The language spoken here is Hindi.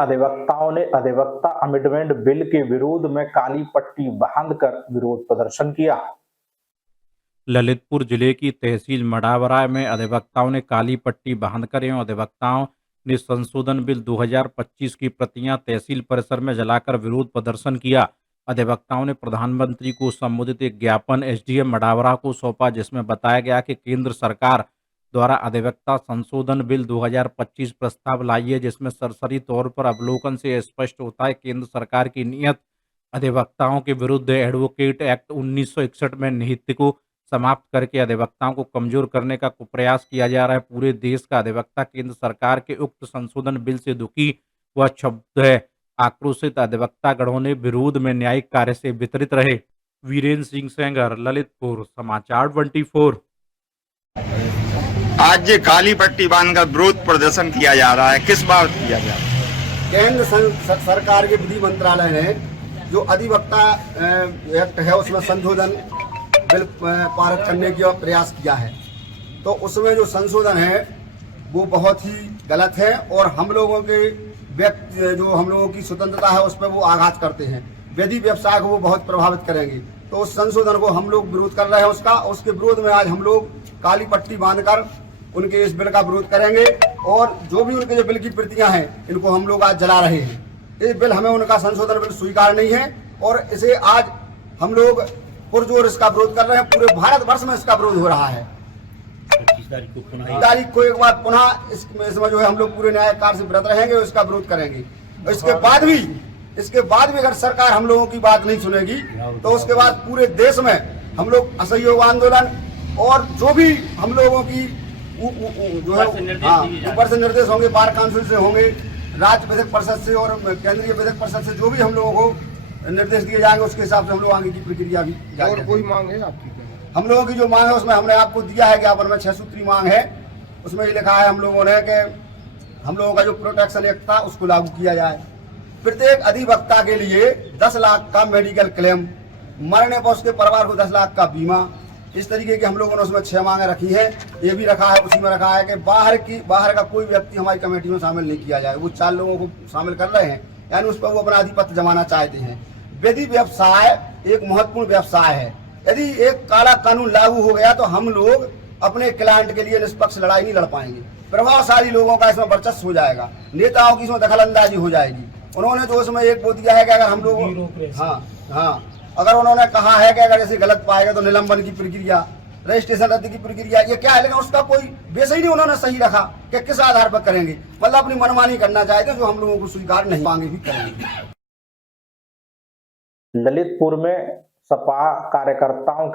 अधिवक्ताओं ने अधिवक्ता अमेंडमेंट बिल के विरोध में काली पट्टी बांधकर विरोध प्रदर्शन किया। ललितपुर जिले की तहसील मढ़ावरा में अधिवक्ताओं ने काली पट्टी बांधकर एवं अधिवक्ताओं ने संशोधन बिल 2025 की प्रतियां तहसील परिसर में जलाकर विरोध प्रदर्शन किया। अधिवक्ताओं ने प्रधानमंत्री को संबोधित एक ज्ञापन एसडीएम मढ़ावरा को सौंपा, जिसमें बताया गया कि केंद्र सरकार द्वारा अधिवक्ता संशोधन बिल 2025 प्रस्ताव लाई है, जिसमें सरसरी तौर पर अवलोकन से स्पष्ट होता है केंद्र सरकार की नीयत अधिवक्ताओं के विरुद्ध एडवोकेट एक्ट 1961 में निहित को समाप्त करके अधिवक्ताओं को कमजोर करने का प्रयास किया जा रहा है। पूरे देश का अधिवक्ता केंद्र सरकार के उक्त संशोधन बिल से दुखी व क्षुब्ध है। आक्रोशित अधिवक्ता गणों ने विरोध में न्यायिक कार्य से वितरित रहे। वीरेंद्र सिंह सेंगर, ललितपुर, समाचार 24। आज ये काली पट्टी बांधकर विरोध प्रदर्शन किया जा रहा है, किस बात किया जा रहा है? केंद्र सरकार के विधि मंत्रालय ने जो अधिवक्ता एक्ट है उसमें संशोधन बिल पारित करने का प्रयास किया है, तो उसमें जो संशोधन है वो बहुत ही गलत है और हम लोगों के जो हम लोगों की स्वतंत्रता है उस पर वो आघात करते हैं। विधि व्यवसाय को वो बहुत प्रभावित करेंगे, तो उस संशोधन को हम लोग विरोध कर रहे हैं उसके विरोध में आज हम लोग काली पट्टी बांधकर उनके इस बिल का विरोध करेंगे और जो भी उनके जो बिल की प्रतियां हैं इनको हम लोग आज जला रहे हैं। ये बिल हमें उनका संशोधन बिल स्वीकार नहीं है और इसे आज हम लोग पुरजोर इसका विरोध कर रहे हैं। पूरे भारतवर्ष में इसका विरोध हो रहा है। 25 तारीख को एक बार पुनः इसमें जो है हम लोग पूरे न्याय कार्य से व्रत रहेंगे और इसका विरोध करेंगे। और इसके बाद भी अगर सरकार हम लोगों की बात नहीं सुनेगी तो उसके बाद पूरे देश में हम लोग असहयोग आंदोलन और जो भी हम लोगों की जो है ऊपर से निर्देश होंगे, बार काउंसिल से होंगे, राज्य विधिक परिषद से और केंद्रीय विधिक परिषद से जो भी हम लोगों को निर्देश दिए जाएंगे उसके हिसाब से हम लोग आगे की प्रक्रिया भी और कोई मांग है आपकी? हम लोगों की जो मांग है उसमें हमने आपको दिया है ज्ञापन में 6 सूत्री मांग है। उसमें ये लिखा है हम लोगों ने कि हम लोगों का जो प्रोटेक्शन एक्ट था उसको लागू किया जाए। प्रत्येक अधिवक्ता के लिए 10 लाख का मेडिकल क्लेम, मरने पर उसके परिवार को 10 लाख का बीमा, इस तरीके की हम लोगों ने उसमें 6 मांगे रखी है। ये भी रखा है, उसी में रखा है कि बाहर का कोई व्यक्ति हमारी कमेटी में शामिल नहीं किया जाए। वो 4 लोगों को शामिल कर रहे हैं, यानी उस पर वो अपना आधिपत्य जमाना चाहते हैं। विधि व्यवसाय एक महत्वपूर्ण व्यवसाय है। यदि एक काला कानून लागू हो गया तो हम लोग अपने क्लाइंट के लिए निष्पक्ष लड़ाई नहीं लड़ पाएंगे। प्रभावशाली लोगों का इसमें वर्चस्व हो जाएगा, नेताओं की इसमें दखलंदाजी हो जाएगी। उन्होंने तो उसमें एक वो दिया है कि अगर हम लोग अगर उन्होंने कहा है कि अगर ऐसे गलत पाएगा तो निलंबन की प्रक्रिया, रजिस्ट्रेशन रद्द की प्रक्रिया, ये क्या है, लेकिन उसका कोई बेस ही नहीं उन्होंने सही रखा कि किस आधार पर करेंगे। मतलब अपनी मनमानी करना चाहते जो हम लोगों को स्वीकार नहीं मांगे भी करेंगे। ललितपुर में सपा कार्यकर्ताओं